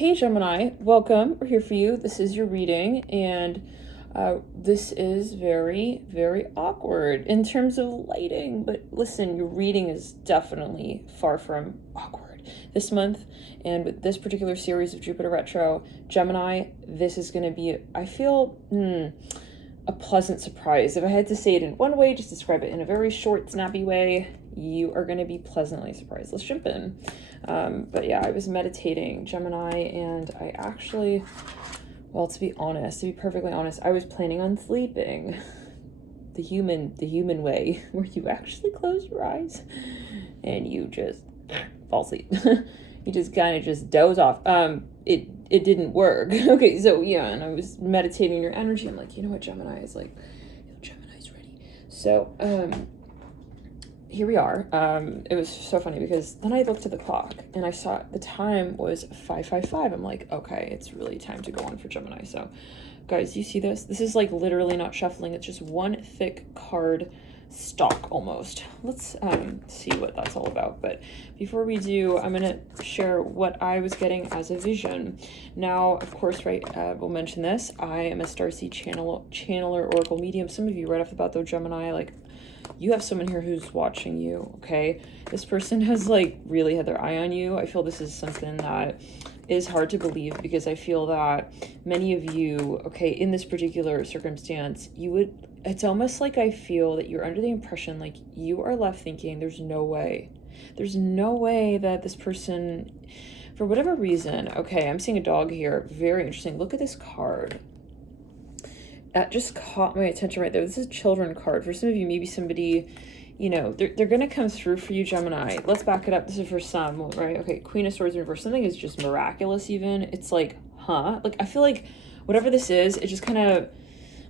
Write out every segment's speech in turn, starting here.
Hey Gemini, welcome. We're here for you. This is your reading, and this is very, very awkward in terms of lighting. But listen, your reading is definitely far from awkward this month. And with this particular series of Jupiter Retro, Gemini, this is going to be, I feel, a pleasant surprise. If I had to say it in one way, just describe it in a very short, snappy way, you are going to be pleasantly surprised. Let's jump in. But yeah, I was meditating, Gemini, and I actually, well, to be perfectly honest, I was planning on sleeping the human way, where you actually close your eyes and you just fall asleep. You just kind of just doze off. It didn't work. Okay, so yeah, and I was meditating your energy. I'm like, you know what, Gemini is like, Gemini's ready. So, here we are. It was so funny because then I looked at the clock and I saw the time was 5:55. I'm like, okay, it's really time to go on for Gemini. So guys, you see this? This is like literally not shuffling. It's just one thick card stock almost. Let's see what that's all about. But before we do, I'm going to share what I was getting as a vision. Now, of course, right, we'll mention this. I am a Starseed channeler, oracle medium. Some of you right off the bat though, Gemini, like, you have someone here who's watching you, okay? This person has like really had their eye on you. I feel this is something that is hard to believe because I feel that many of you, okay, in this particular circumstance, it's almost like I feel that you're under the impression like you are left thinking there's no way that this person, for whatever reason, okay, I'm seeing a dog here, very interesting. Look at this card. That just caught my attention right there. This is a children card. For some of you, maybe somebody, you know, they're going to come through for you, Gemini. Let's back it up. This is for some, right? Okay, Queen of Swords in reverse. Something is just miraculous even. It's like, huh? Like, I feel like whatever this is, it just kind of,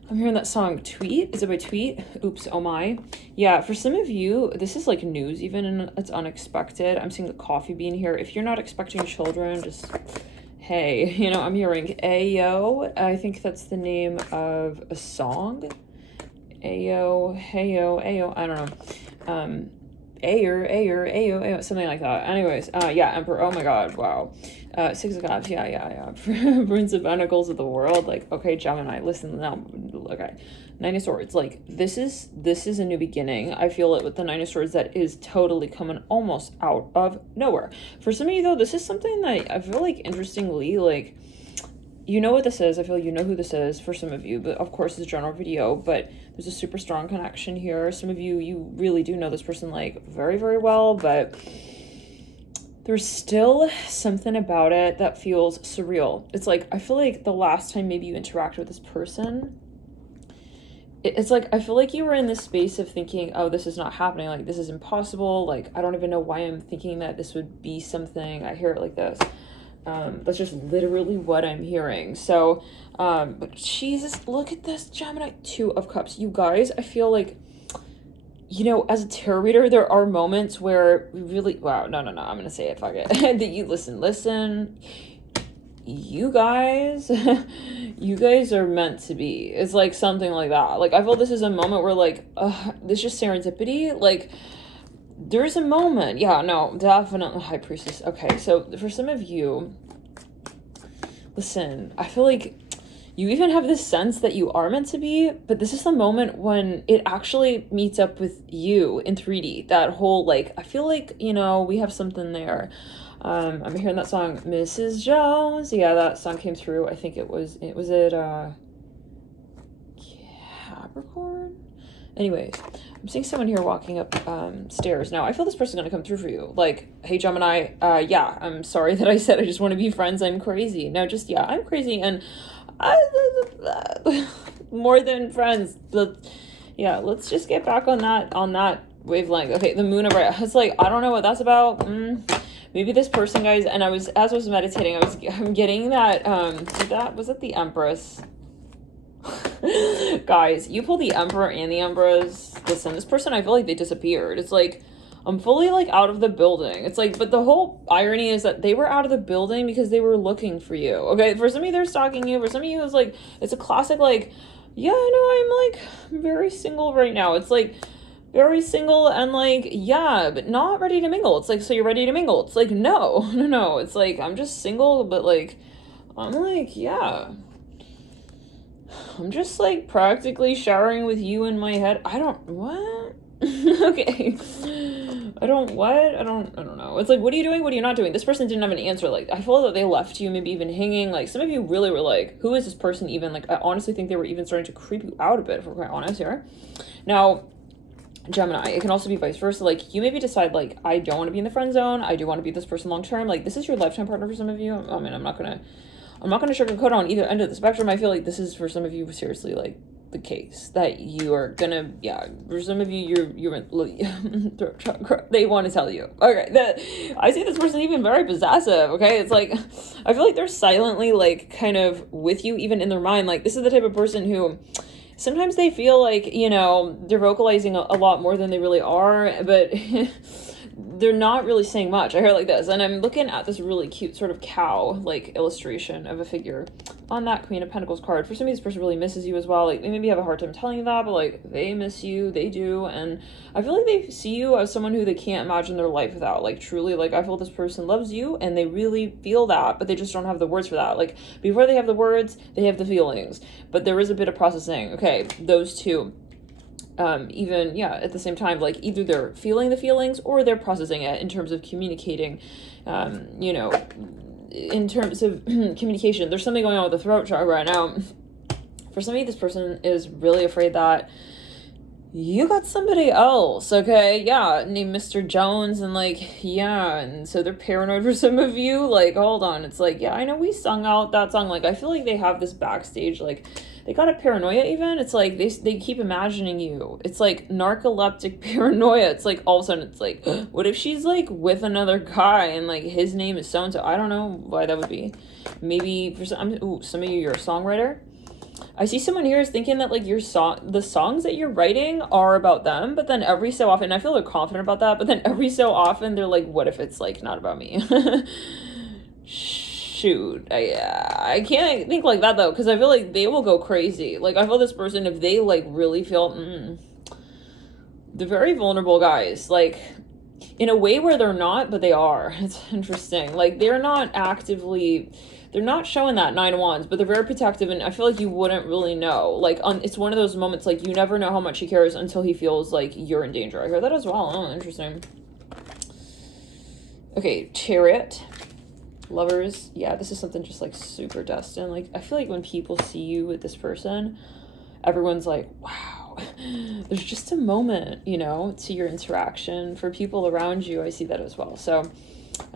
I'm hearing that song, Tweet. Is it by Tweet? Oops, oh my. Yeah, for some of you, this is like news even, and it's unexpected. I'm seeing the coffee bean here. If you're not expecting children, just... hey, you know, I'm hearing Ayo. I think that's the name of a song. Ayo, heyo, Ayo. I don't know. Ayo, something like that. Anyways, yeah, Emperor. Oh my God, wow. Six of Cups. Yeah. Prince of Pentacles of the world. Like, okay, Gemini. Listen now. Okay, Nine of Swords. Like, this is a new beginning. I feel it with the Nine of Swords that is totally coming almost out of nowhere. For some of you though, this is something that I feel like, interestingly, like, you know what this is. I feel you know who this is for some of you, but of course it's a general video, but there's a super strong connection here. Some of you, you really do know this person like very, very well, but there's still something about it that feels surreal. It's like, I feel like the last time maybe you interacted with this person, it's like, I feel like you were in this space of thinking, oh, this is not happening. Like, this is impossible. Like, I don't even know why I'm thinking that this would be something. I hear it like this. That's just literally what I'm hearing. So, but Jesus, look at this, Gemini. Two of Cups. You guys, I feel like, you know, as a tarot reader, there are moments where we really, wow, no, I'm going to say it, fuck it. That you listen. You guys are meant to be. It's like something like that. Like, I feel this is a moment where like, this just serendipity. Like, there's a moment. Yeah, no, definitely High Priestess. Okay, so for some of you, listen, I feel like you even have this sense that you are meant to be, but this is the moment when it actually meets up with you in 3D. That whole, like, I feel like, you know, we have something there. I'm hearing that song, Mrs. Jones. Yeah, that song came through. I think it was Capricorn? Anyways, I'm seeing someone here walking up stairs. Now, I feel this person's going to come through for you. Like, hey, Gemini, yeah, I'm sorry that I said I just want to be friends. I'm crazy. No, just, yeah, I'm crazy. And more than friends. Yeah, let's just get back on that wavelength. Okay, the moon of right. It's like, I don't know what that's about. Maybe this person, guys, and as I was meditating, I'm getting that, was it the Empress? Guys, you pull the Emperor and the Empress. Listen, this person, I feel like they disappeared. It's like, I'm fully like out of the building. It's like, but the whole irony is that they were out of the building because they were looking for you. Okay, for some of you, they're stalking you. For some of you, it's like, it's a classic, like, yeah, I know, I'm like very single right now. It's like, very single and like, yeah, but not ready to mingle. It's like, so you're ready to mingle. It's like, no. It's like, I'm just single, but like, I'm like, yeah. I'm just like practically showering with you in my head. What? Okay. I don't know. It's like, what are you doing? What are you not doing? This person didn't have an answer. Like, I feel that they left you, maybe even hanging. Like, some of you really were like, who is this person even? Like, I honestly think they were even starting to creep you out a bit, if we're quite honest here. Now, Gemini, it can also be vice versa. Like, you maybe decide, like, I don't want to be in the friend zone. I do want to be this person long term. Like, this is your lifetime partner for some of you. I mean, I'm not gonna sugarcoat on either end of the spectrum. I feel like this is for some of you seriously like the case that you are gonna, yeah, for some of you, you're they want to tell you, okay, that I see this person even very possessive. Okay, it's like, I feel like they're silently like kind of with you even in their mind. Like, this is the type of person who sometimes they feel like, you know, they're vocalizing a lot more than they really are, but they're not really saying much. I hear it like this, and I'm looking at this really cute sort of cow like illustration of a figure on that Queen of Pentacles card. For some of this person really misses you as well. Like, they maybe have a hard time telling you that, but like, they miss you, they do. And I feel like they see you as someone who they can't imagine their life without. Like, truly, like, I feel this person loves you and they really feel that, but they just don't have the words for that. Like, before they have the words, they have the feelings, but there is a bit of processing. Okay, those two. Even, yeah, at the same time, like, either they're feeling the feelings or they're processing it in terms of communicating, you know, in terms of communication. There's something going on with the throat chakra right now. For some of you, this person is really afraid that you got somebody else, okay? Yeah, named Mr. Jones, and like, yeah, and so they're paranoid for some of you. Like, hold on, it's like, yeah, I know we sung out that song. Like, I feel like they have this backstage, like, they got a paranoia even. It's like, they keep imagining you. It's like narcoleptic paranoia. It's like, all of a sudden, it's like, what if she's like with another guy and like his name is so-and-so? I don't know why that would be. Maybe for some of you, you're a songwriter. I see someone here is thinking that like the songs that you're writing are about them, but then every so often, I feel they're confident about that, but then every so often they're like, what if it's like not about me? Shoot, I can't think like that though, because I feel like they will go crazy. Like, I feel this person, if they like really feel, they're very vulnerable guys, like in a way where they're not, but they are. It's interesting. Like, they're not showing that 9 of Wands, but they're very protective, and I feel like you wouldn't really know. Like, it's one of those moments, like, you never know how much he cares until he feels like you're in danger. I hear that as well. Oh, interesting. Okay, Chariot. Lovers. Yeah, this is something just like super destined. Like, I feel like when people see you with this person, everyone's like, wow. There's just a moment, you know, to your interaction. For people around you, I see that as well. So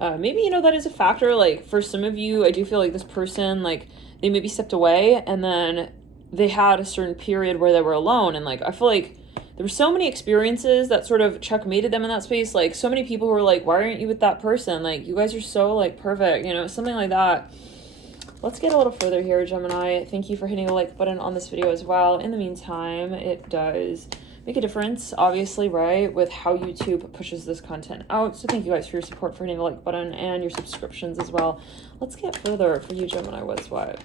maybe, you know, that is a factor. Like, for some of you, I do feel like this person, like, they maybe stepped away and then they had a certain period where they were alone, and like, I feel like there were so many experiences that sort of checkmated them in that space. Like, so many people who were like, why aren't you with that person? Like, you guys are so like perfect, you know, something like that. Let's get a little further here, Gemini. Thank you for hitting the like button on this video as well. In the meantime, it does make a difference, obviously, right, with how YouTube pushes this content out. So thank you guys for your support, for hitting the like button, and your subscriptions as well. Let's get further for you, Gemini. What's what?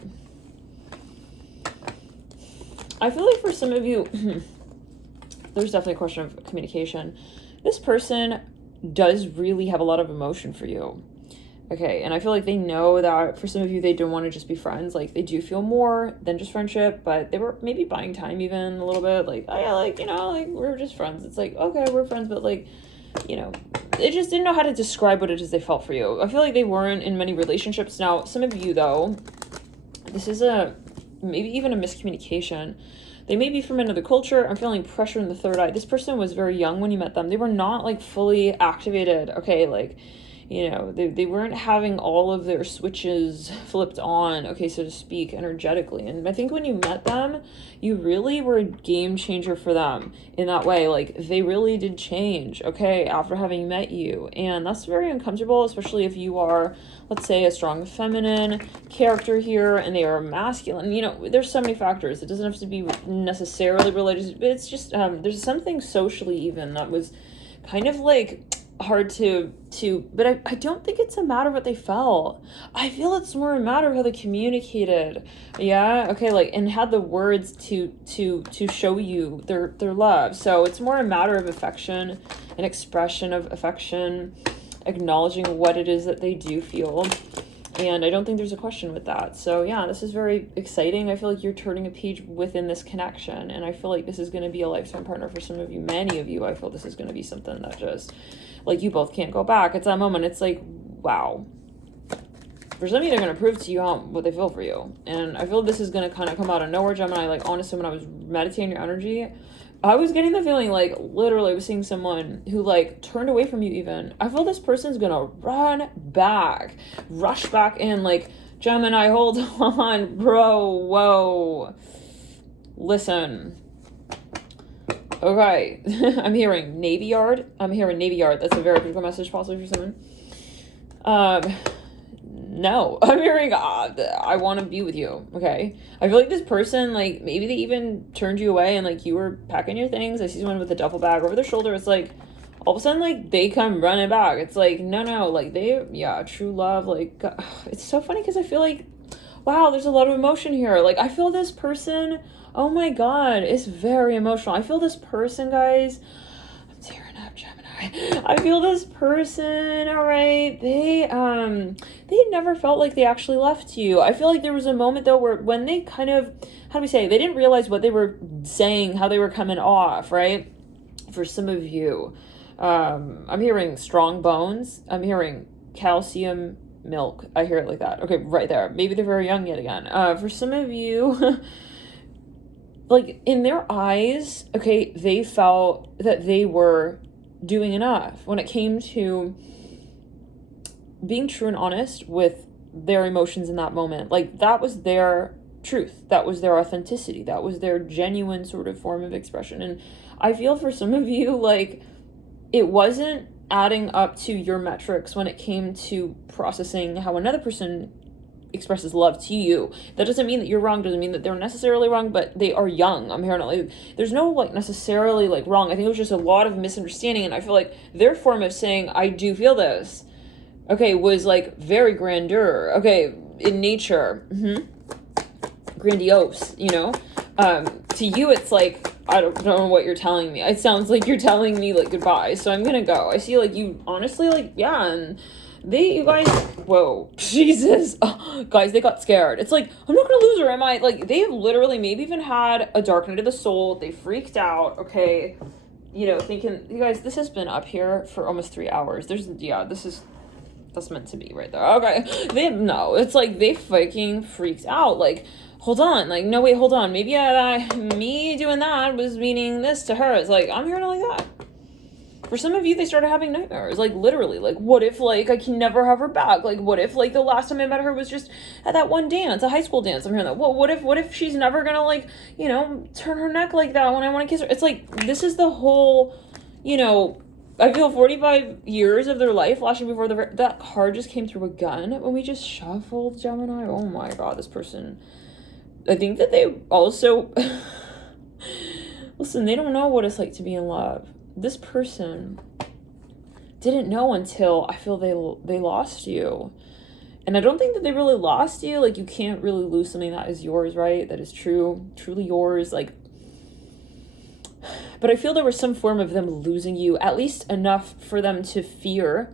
I feel like for some of you, there's definitely a question of communication. This person does really have a lot of emotion for you. Okay, and I feel like they know that for some of you, they don't want to just be friends. Like, they do feel more than just friendship, but they were maybe buying time even a little bit. Like, oh yeah, like, you know, like, we're just friends. It's like, okay, we're friends, but like, you know, they just didn't know how to describe what it is they felt for you. I feel like they weren't in many relationships. Now, some of you though, this is maybe even a miscommunication. They may be from another culture. I'm feeling pressure in the third eye. This person was very young when you met them. They were not like fully activated. Okay, like, you know, they weren't having all of their switches flipped on, okay, so to speak, energetically. And I think when you met them, you really were a game changer for them in that way. Like, they really did change, okay, after having met you. And that's very uncomfortable, especially if you are, let's say, a strong feminine character here and they are masculine. You know, there's so many factors. It doesn't have to be necessarily related, but it's just, there's something socially even that was kind of like hard to but I don't think it's a matter of what they felt. I feel it's more a matter of how they communicated. Yeah, okay, like, and had the words to show you their love. So it's more a matter of affection, an expression of affection, acknowledging what it is that they do feel. And I don't think there's a question with that. So yeah, this is very exciting. I feel like you're turning a page within this connection. And I feel like this is going to be a lifetime partner for some of you. Many of you, I feel this is going to be something that just, like, you both can't go back. It's that moment. It's like, wow. For some of you, they're going to prove to you what they feel for you. And I feel this is going to kind of come out of nowhere, Gemini. Like, honestly, when I was meditating your energy, I was getting the feeling, like, literally I was seeing someone who, like, turned away from you even. I feel this person's gonna run back, rush back in, like, Gemini, hold on, bro, whoa. Listen. Okay, I'm hearing Navy Yard. That's a very critical message possibly for someone. No, I'm hearing, I want to be with you, okay? I feel like this person, like, maybe they even turned you away and, like, you were packing your things. I see someone with a duffel bag over their shoulder. It's like, all of a sudden, like, they come running back. It's like, no, like, true love, like, it's so funny because I feel like, wow, there's a lot of emotion here. Like, I feel this person, oh my God, it's very emotional. I feel this person, guys, I'm tearing up, Gemini. I feel this person, all right, they never felt like they actually left you. I feel like there was a moment, though, where when they kind of, how do we say, they didn't realize what they were saying, how they were coming off, right? For some of you, I'm hearing strong bones. I'm hearing calcium milk. I hear it like that. Okay, right there. Maybe they're very young yet again. For some of you, like, in their eyes, okay, they felt that they were doing enough when it came to being true and honest with their emotions in that moment. Like, that was their truth. That was their authenticity. That was their genuine sort of form of expression. And I feel for some of you, like, it wasn't adding up to your metrics when it came to processing how another person expresses love to you. That doesn't mean that you're wrong, doesn't mean that they're necessarily wrong, but they are young. I'm hearing, like, there's no, like, necessarily, like, wrong. I think it was just a lot of misunderstanding, and I feel like their form of saying, I do feel this, okay, was, like, very grandeur, okay, in nature, grandiose, you know? To you, it's like, I don't know what you're telling me. It sounds like you're telling me, like, goodbye, so I'm gonna go. I see, like, you honestly, like, yeah, and you guys, whoa, Jesus, guys, they got scared. It's like, I'm not gonna lose her, am I? Like, they have literally maybe even had a dark night of the soul. They freaked out, okay, you know, thinking, you guys, this has been up here for almost 3 hours. That's meant to be right there. Okay, it's like they fucking freaked out. Like, hold on, like, no, wait, hold on. Maybe me doing that was meaning this to her. It's like, I'm hearing it like that. For some of you, they started having nightmares, like, literally, like, what if, like, I can never have her back? Like, what if, like, the last time I met her was just at that one dance, a high school dance? I'm hearing that. Well, what if she's never gonna, like, you know, turn her neck like that when I want to kiss her? It's like, this is the whole, you know, I feel 45 years of their life flashing before that card just came through a gun when we just shuffled, Gemini. Oh my God, this person, I think that they also, listen, they don't know what it's like to be in love. This person didn't know until I feel they lost you. And I don't think that they really lost you. Like, you can't really lose something that is yours, right? That is truly yours. Like, but I feel there was some form of them losing you, at least enough for them to fear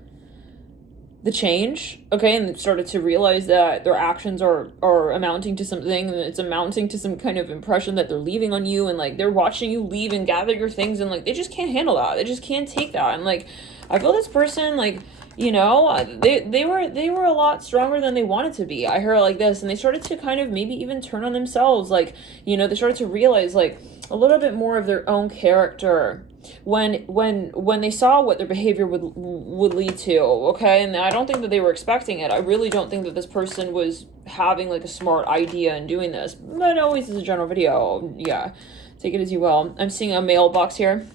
the change, okay, and started to realize that their actions are amounting to something, and it's amounting to some kind of impression that they're leaving on you, and, like, they're watching you leave and gather your things, and, like, they just can't handle that. They just can't take that. And, like, I feel this person, like, you know, they were a lot stronger than they wanted to be. I heard it like this, and they started to kind of maybe even turn on themselves. Like, you know, they started to realize, like, a little bit more of their own character when they saw what their behavior would lead to, okay? And I don't think that they were expecting it. I really don't think that this person was having, like, a smart idea in doing this, but always is a general video. Yeah, take it as you will. I'm seeing a mailbox here.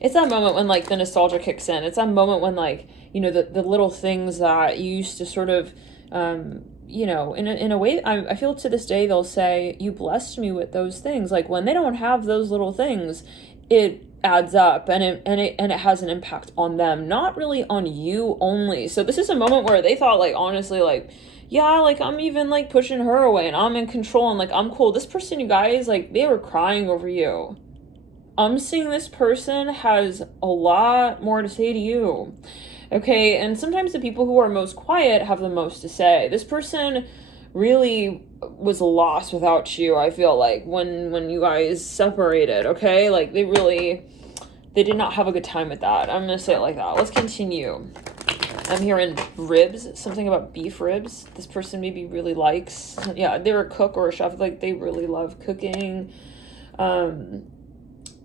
It's that moment when, like, the nostalgia kicks in. It's that moment when, like, you know, the little things that you used to sort of, you know, in a way, I feel to this day, they'll say, you blessed me with those things. Like, when they don't have those little things, it adds up, and it has an impact on them, not really on you only. So this is a moment where they thought, like, honestly, like, yeah, like, I'm even, like, pushing her away, and I'm in control, and, like, I'm cool. This person, you guys, like, they were crying over you. I'm seeing this person has a lot more to say to you. Okay, and sometimes the people who are most quiet have the most to say. This person really was lost without you, I feel like, when you guys separated, okay? Like, they did not have a good time with that. I'm gonna say it like that. Let's continue. I'm hearing ribs, something about beef ribs. This person maybe really likes, yeah, they're a cook or a chef, like, they really love cooking.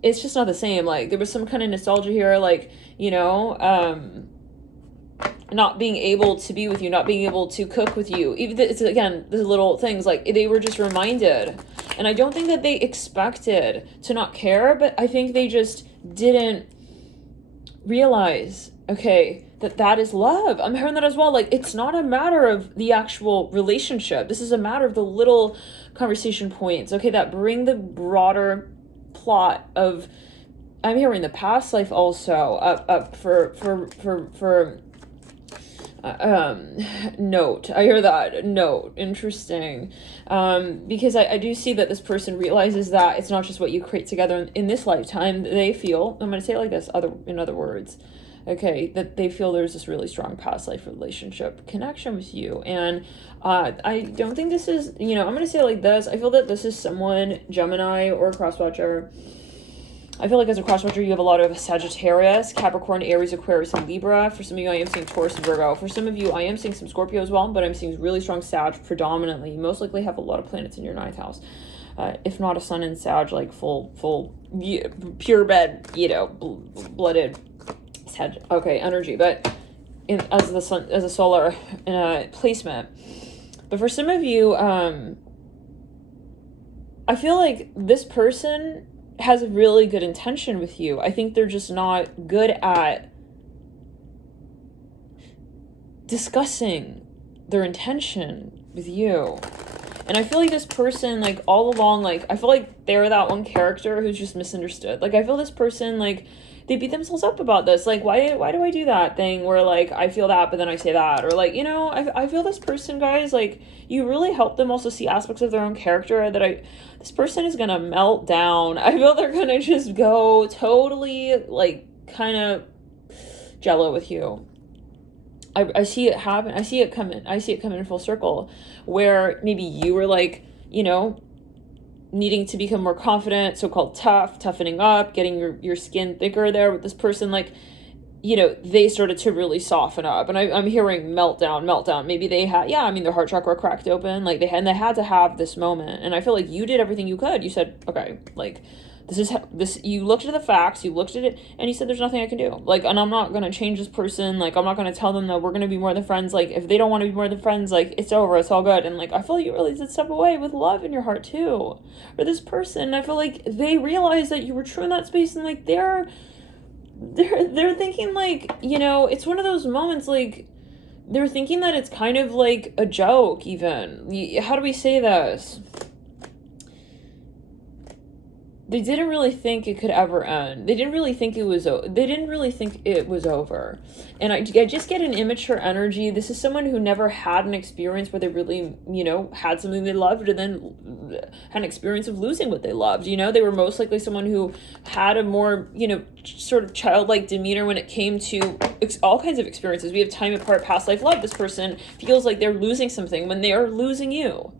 It's just not the same. Like, there was some kind of nostalgia here, like, you know, not being able to be with you, not being able to cook with you. Even it's, again, the little things, like, they were just reminded. And I don't think that they expected to not care, but I think they just didn't realize, okay, that is love. I'm hearing that as well. Like, it's not a matter of the actual relationship. This is a matter of the little conversation points, okay, that bring the broader plot of, I'm hearing the past life also up for note. I hear that note. Interesting. Because I do see that this person realizes that it's not just what you create together in this lifetime. They feel, I'm going to say it like this, in other words, okay, that they feel there's this really strong past life relationship connection with you. And I don't think this is, you know, I'm going to say it like this. I feel that this is someone, Gemini or crosswatcher. I feel like as a crosswatcher, you have a lot of Sagittarius, Capricorn, Aries, Aquarius, and Libra. For some of you, I am seeing Taurus and Virgo. For some of you, I am seeing some Scorpio as well, but I'm seeing really strong Sag predominantly. You most likely have a lot of planets in your 9th house. If not a sun in Sag, like full pure bed, you know, blooded Sag, okay, energy, but as the sun, as a solar placement. But for some of you, I feel like this person has a really good intention with you. I think they're just not good at discussing their intention with you. And I feel like this person, like, all along, like, I feel like they're that one character who's just misunderstood. Like, I feel this person, like, they beat themselves up about this. Like, why do I do that thing where, like, I feel that, but then I say that? Or, like, you know, I feel this person, guys, like, you really help them also see aspects of their own character that this person is gonna melt down. I feel they're gonna just go totally, like, kind of jello with you. I see it happen. I see it coming in full circle, where maybe you were, like, you know, needing to become more confident, so-called toughening up, getting your skin thicker there with this person, like, you know, they started to really soften up. And I'm hearing meltdown. Maybe they had, yeah, I mean, their heart chakra cracked open, like, they had to have this moment. And I feel like you did everything you could. You said, okay, like, you looked at the facts, you looked at it, and you said, there's nothing I can do. Like, and I'm not going to change this person. Like, I'm not going to tell them that we're going to be more than friends. Like, if they don't want to be more than friends, like, it's over, it's all good. And, like, I feel like you really did step away with love in your heart, too. For this person, I feel like they realized that you were true in that space, and, like, they're thinking, like, you know, it's one of those moments, like, they're thinking that it's kind of like a joke, even. How do we say this? They didn't really think it could ever end. They didn't really think it was over. And I just get an immature energy. This is someone who never had an experience where they really, you know, had something they loved and then had an experience of losing what they loved. You know, they were most likely someone who had a more, you know, sort of childlike demeanor when it came to all kinds of experiences. We have time apart, past life love. This person feels like they're losing something when they are losing you.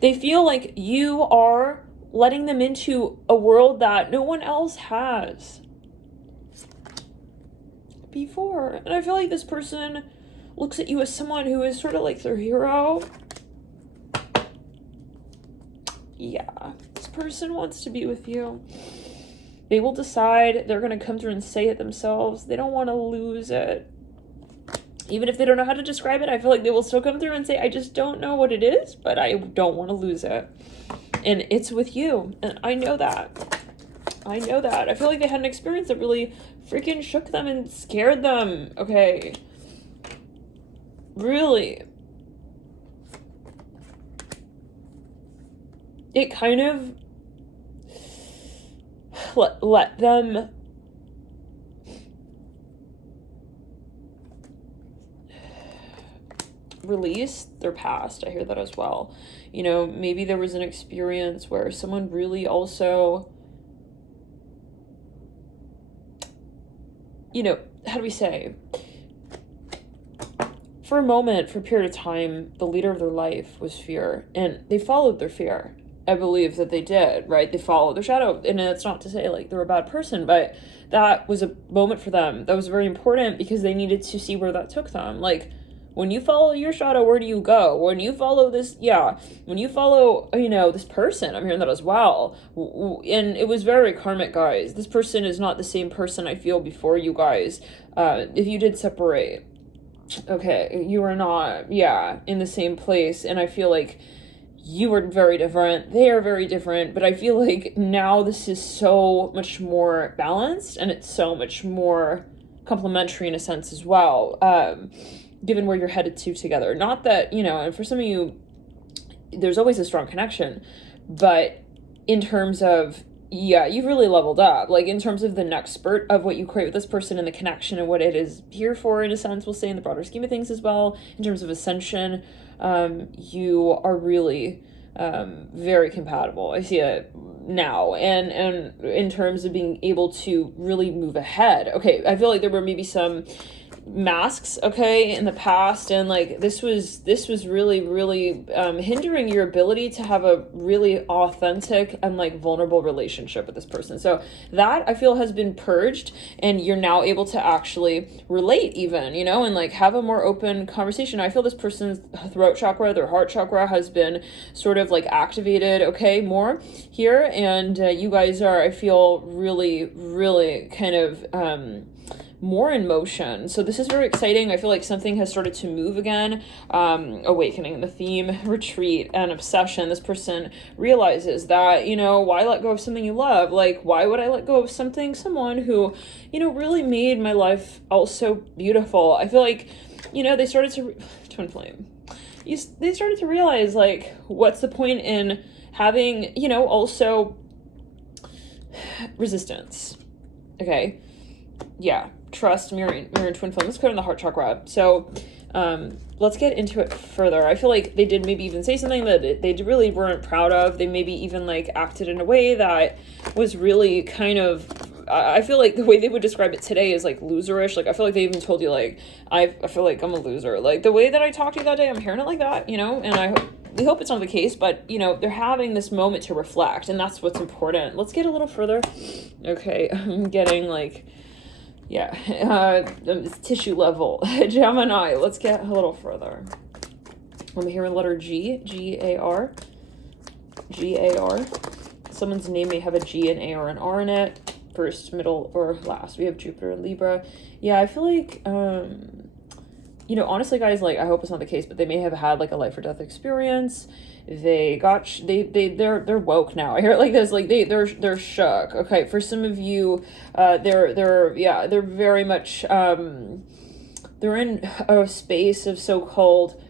They feel like you are letting them into a world that no one else has before. And I feel like this person looks at you as someone who is sort of like their hero. Yeah, this person wants to be with you. They will decide, they're going to come through and say it themselves. They don't want to lose it. Even if they don't know how to describe it, I feel like they will still come through and say, I just don't know what it is, but I don't want to lose it. And it's with you. And I know that. I feel like they had an experience that really freaking shook them and scared them. Okay. Really. It kind of... let them release their past. I hear that as well. You know, maybe there was an experience where someone really also, you know, how do we say, for a moment, for a period of time, the leader of their life was fear, and they followed their fear. I believe that they did, right? They followed their shadow, and it's not to say like they're a bad person, but that was a moment for them that was very important because they needed to see where that took them. Like, when you follow your shadow, where do you go? When you follow this, when you follow, you know, this person, I'm hearing that as well. And it was very karmic, guys. This person is not the same person I feel before you guys. If you did separate, okay, you are not, in the same place. And I feel like you are very different. They are very different. But I feel like now this is so much more balanced, and it's so much more complementary in a sense as well. Given where you're headed to together. Not that, you know, and for some of you, there's always a strong connection, but in terms of, you've really leveled up. Like, in terms of the next spurt of what you create with this person and the connection and what it is here for, in a sense, we'll say in the broader scheme of things as well, in terms of ascension, you are really very compatible. I see it now. And in terms of being able to really move ahead. Okay, I feel like there were maybe some masks, okay, in the past, and like this was really hindering your ability to have a really authentic and like vulnerable relationship with this person. So that I feel has been purged, and you're now able to actually relate even, you know, and like have a more open conversation. I feel this person's throat chakra, their heart chakra has been sort of like activated, okay, more here, and you guys are, I feel, really kind of more in motion. So this is very exciting. I feel like something has started to move again. Awakening, the theme, retreat, and obsession. This person realizes that, you know, why let go of something you love? Like, why would I let go of someone who, you know, really made my life also beautiful? I feel like, you know, they started to, twin flame, they started to realize, like, what's the point in having, you know, also resistance. Okay. Yeah. Trust, mirror and twin flame. Let's go to the heart chakra. So let's get into it further. I feel like they did maybe even say something that they really weren't proud of. They maybe even like acted in a way that was really kind of, I feel like the way they would describe it today is like loserish. Like, I feel like they even told you, like, I feel like I'm a loser. Like, the way that I talked to you that day, I'm hearing it like that, you know, and we hope it's not the case, but, you know, they're having this moment to reflect, and that's what's important. Let's get a little further. Okay, I'm getting like, tissue level. Gemini, let's get a little further. I'm hearing the letter G, G-A-R. Someone's name may have a G, an A, or an R in it. First, middle, or last. We have Jupiter and Libra. Yeah, I feel like, you know, honestly, guys, like, I hope it's not the case, but they may have had like a life or death experience. They're woke now. I hear it like this, like they're shook. Okay, for some of you, they're very much they're in a space of so-called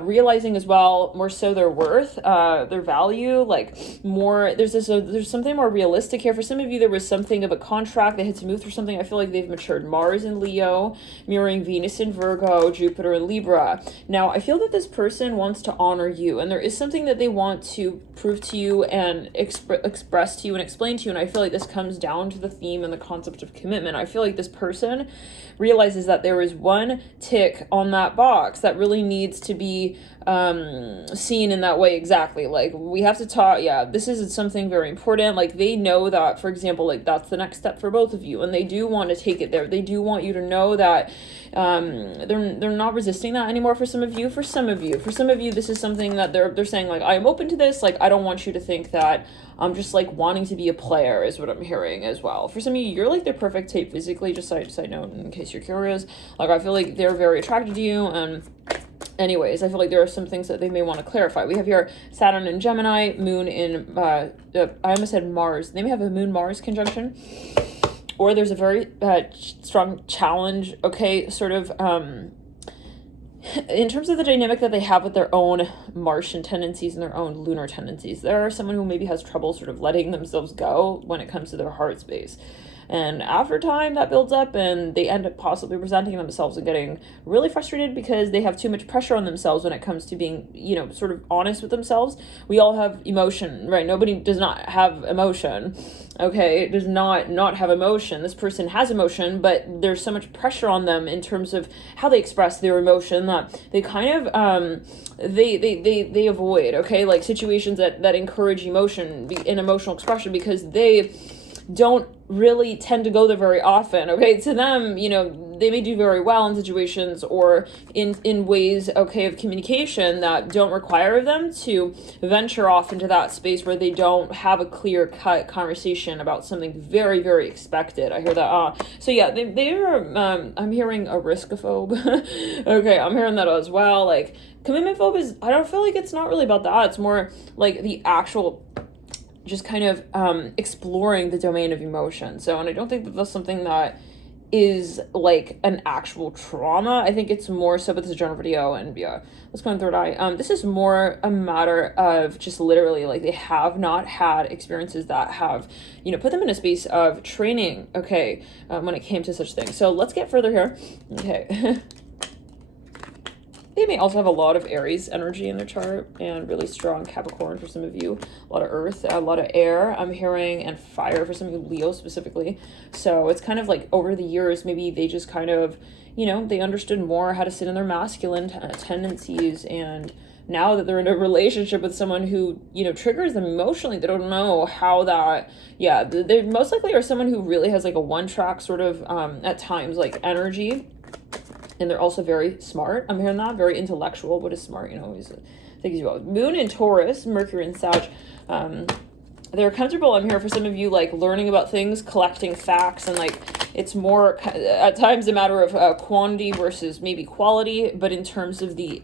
realizing as well, more so their worth, their value, like more, there's something more realistic here. For some of you, there was something of a contract. They had to move through something. I feel like they've matured. Mars in Leo, mirroring Venus in Virgo, Jupiter in Libra. Now, I feel that this person wants to honor you, and there is something that they want to prove to you and express to you and explain to you. And I feel like this comes down to the theme and the concept of commitment. I feel like this person realizes that there is one tick on that box that really needs to be seen in that way. Exactly. Like, we have to talk. This is something very important. Like, they know that, for example, like, that's the next step for both of you, and they do want to take it there. They do want you to know that they're not resisting that anymore. For some of you, this is something that they're saying, like, I am open to this. Like, I don't want you to think that I'm just like wanting to be a player, is what I'm hearing as well. For some of you, you're like their perfect type physically, just side note in case you're curious. Like, I feel like they're very attracted to you, and anyways, I feel like there are some things that they may want to clarify. We have here Saturn in Gemini, Moon in, I almost said Mars. They may have a Moon-Mars conjunction, or there's a very strong challenge, okay, sort of in terms of the dynamic that they have with their own Martian tendencies and their own lunar tendencies, they're someone who maybe has trouble sort of letting themselves go when it comes to their heart space. And after time, that builds up and they end up possibly resenting themselves and getting really frustrated because they have too much pressure on themselves when it comes to being, you know, sort of honest with themselves. We all have emotion, right? Nobody does not have emotion, okay? It does not have emotion. This person has emotion, but there's so much pressure on them in terms of how they express their emotion that they kind of, they avoid, okay? Like situations that encourage emotion and emotional expression because they don't really tend to go there very often, okay? To them, you know, they may do very well in situations or in ways, okay, of communication that don't require them to venture off into that space where they don't have a clear-cut conversation about something very, very expected. I hear that. So yeah, they're, I'm hearing a riskophobe. Okay, I'm hearing that as well. Like, commitment phobe is, I don't feel like it's not really about that. It's more like the actual just kind of exploring the domain of emotion. So, and I don't think that that's something that is like an actual trauma. I think it's more so, but this is a general video, and yeah, let's go on third eye. This is more a matter of just literally like they have not had experiences that have, you know, put them in a space of training, okay, when it came to such things. So let's get further here. Okay. They may also have a lot of Aries energy in their chart and really strong Capricorn for some of you, a lot of earth, a lot of air I'm hearing, and fire for some of you, Leo specifically. So it's kind of like over the years, maybe they just kind of, you know, they understood more how to sit in their masculine tendencies, and now that they're in a relationship with someone who, you know, triggers them emotionally, they don't know how that, yeah, they most likely are someone who really has like a one-track sort of, at times, like energy. And they're also very smart. I'm hearing that. Very intellectual. What is smart? You know, always thinking about Moon in Taurus, Mercury in Sag. They're comfortable, I'm here, for some of you, like learning about things, collecting facts, and like it's more at times a matter of quantity versus maybe quality, but in terms of the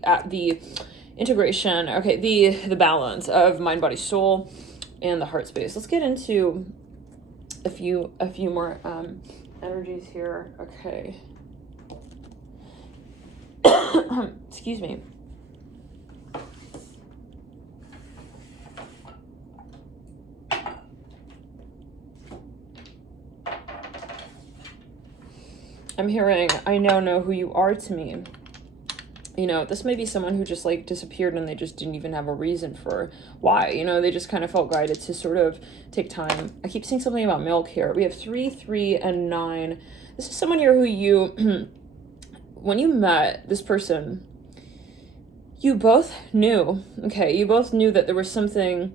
integration, okay, the balance of mind, body, soul, and the heart space. Let's get into a few more energies here. Okay. Excuse me. I'm hearing, I now know who you are to me. You know, this may be someone who just like disappeared and they just didn't even have a reason for why. You know, they just kind of felt guided to sort of take time. I keep seeing something about milk here. We have 3, 3, and 9. This is someone here who you, when you met this person, you both knew, okay, you both knew that there was something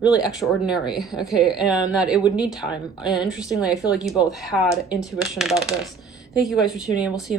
really extraordinary, okay, and that it would need time. And interestingly, I feel like you both had intuition about this. Thank you guys for tuning in. We'll see you in the